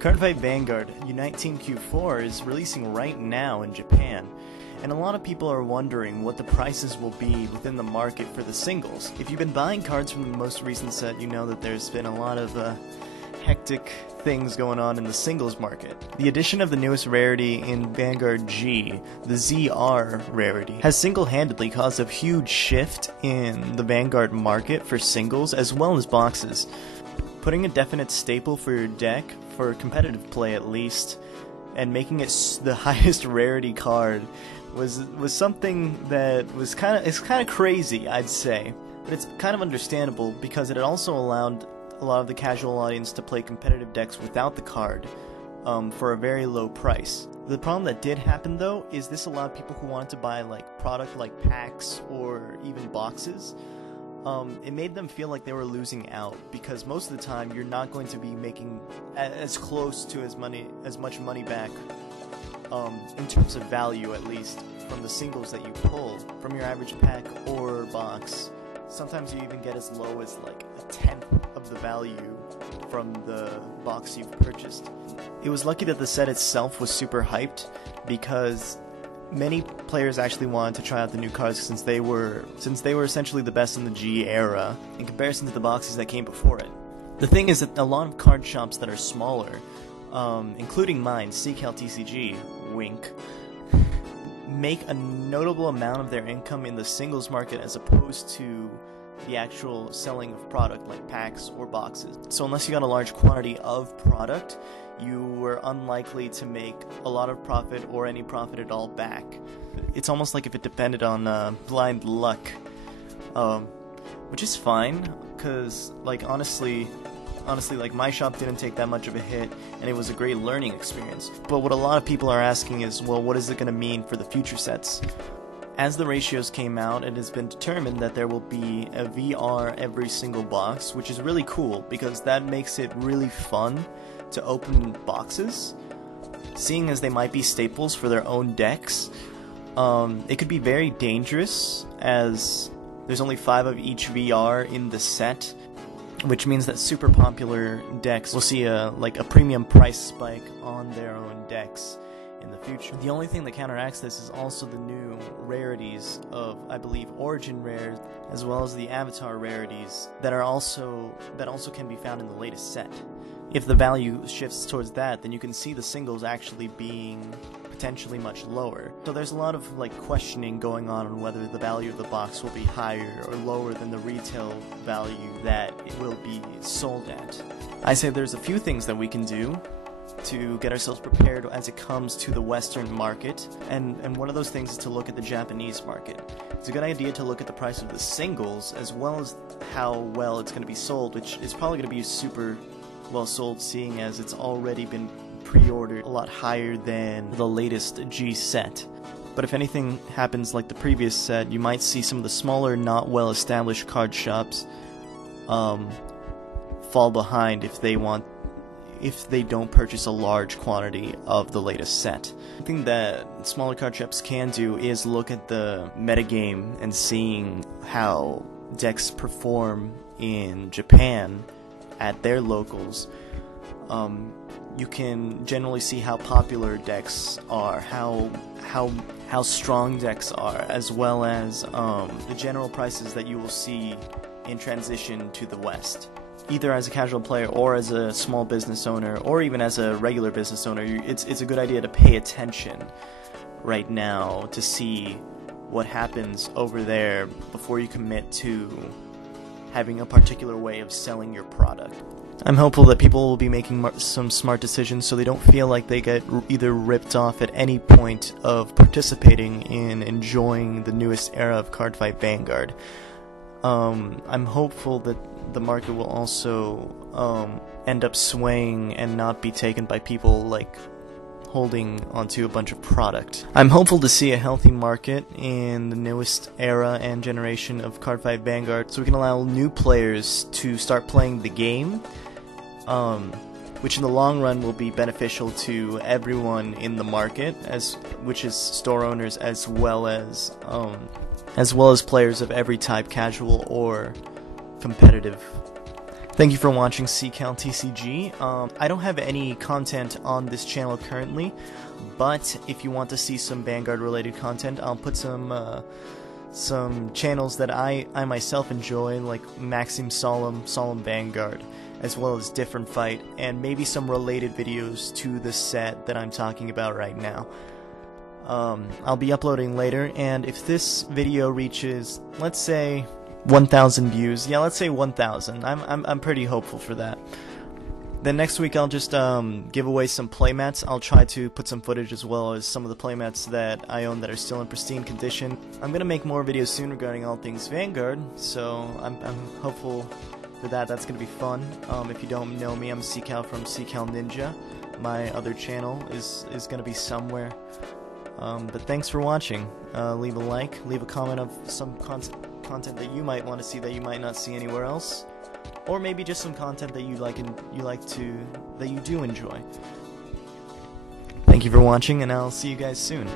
Cardfight Vanguard Unite Team Q4 is releasing right now in Japan, and a lot of people are wondering what the prices will be within the market for the singles. If you've been buying cards from the most recent set, you know that there's been a lot of hectic things going on in the singles market. The addition of the newest rarity in Vanguard G, the ZR rarity, has single-handedly caused a huge shift in the Vanguard market for singles as well as boxes. Putting a definite staple for your deck, for competitive play at least, and making it the highest rarity card was something that was kind of crazy, I'd say. But it's kind of understandable because it also allowed a lot of the casual audience to play competitive decks without the card for a very low price. The problem that did happen though is this allowed people who wanted to buy product like packs or even boxes. It made them feel like they were losing out because most of the time you're not going to be making as close to as much money back in terms of value, at least from the singles that you pull from your average pack or box. Sometimes you even get as low as like a tenth of the value from the box you've purchased. It was lucky that the set itself was super hyped because many players actually wanted to try out the new cards since they were essentially the best in the G era in comparison to the boxes that came before it. The thing is that a lot of card shops that are smaller, including mine, Ccal TCG, wink, make a notable amount of their income in the singles market as opposed to the actual selling of product like packs or boxes. So unless you got a large quantity of product, you were unlikely to make a lot of profit or any profit at all back. It's almost like if it depended on blind luck, which is fine, because honestly, my shop didn't take that much of a hit, and it was a great learning experience. But what a lot of people are asking is, well, what is it going to mean for the future sets? As the ratios came out, it has been determined that there will be a VR every single box, which is really cool, because that makes it really fun to open boxes, seeing as they might be staples for their own decks. It could be very dangerous, as there's only 5 of each VR in the set, which means that super popular decks will see a premium price spike on their own decks in the future. The only thing that counteracts this is also the new rarities of, I believe, Origin rares, as well as the Avatar rarities that also can be found in the latest set. If the value shifts towards that, then you can see the singles actually being potentially much lower. So there's a lot of questioning going on whether the value of the box will be higher or lower than the retail value that it will be sold at. I say there's a few things that we can do to get ourselves prepared as it comes to the Western market, and one of those things is to look at the Japanese market. It's a good idea to look at the price of the singles as well as how well it's going to be sold, which is probably going to be super well sold, seeing as it's already been pre-ordered a lot higher than the latest G set. But if anything happens like the previous set, you might see some of the smaller, not well established card shops fall behind if they don't purchase a large quantity of the latest set. The thing that smaller card shops can do is look at the metagame and seeing how decks perform in Japan at their locals. You can generally see how popular decks are, how strong decks are, as well as the general prices that you will see in transition to the West. Either as a casual player or as a small business owner or even as a regular business owner, it's a good idea to pay attention right now to see what happens over there before you commit to having a particular way of selling your product. I'm hopeful that people will be making some smart decisions so they don't feel like they get either ripped off at any point of participating in enjoying the newest era of Cardfight Vanguard. I'm hopeful that the market will also end up swaying and not be taken by people holding onto a bunch of product. I'm hopeful to see a healthy market in the newest era and generation of Cardfight Vanguard so we can allow new players to start playing the game, which in the long run will be beneficial to everyone in the market, which is store owners as well as players of every type, casual or competitive. Thank you for watching Ccal TCG. I don't have any content on this channel currently, but if you want to see some Vanguard related content, I'll put some channels that I myself enjoy, like Maxim Solemn Vanguard, as well as Different Fight, and maybe some related videos to the set that I'm talking about right now. I'll be uploading later, and if this video reaches, let's say, 1,000 views, yeah, let's say 1,000, I'm pretty hopeful for that. Then next week I'll just give away some playmats. I'll try to put some footage as well as some of the playmats that I own that are still in pristine condition. I'm gonna make more videos soon regarding all things Vanguard, so I'm hopeful for that. That's gonna be fun. If you don't know me, I'm Ccal from Ccal Ninja. My other channel is gonna be somewhere. But thanks for watching. Leave a like, leave a comment of some content that you might want to see that you might not see anywhere else, or maybe just some content that you do enjoy. Thank you for watching, and I'll see you guys soon.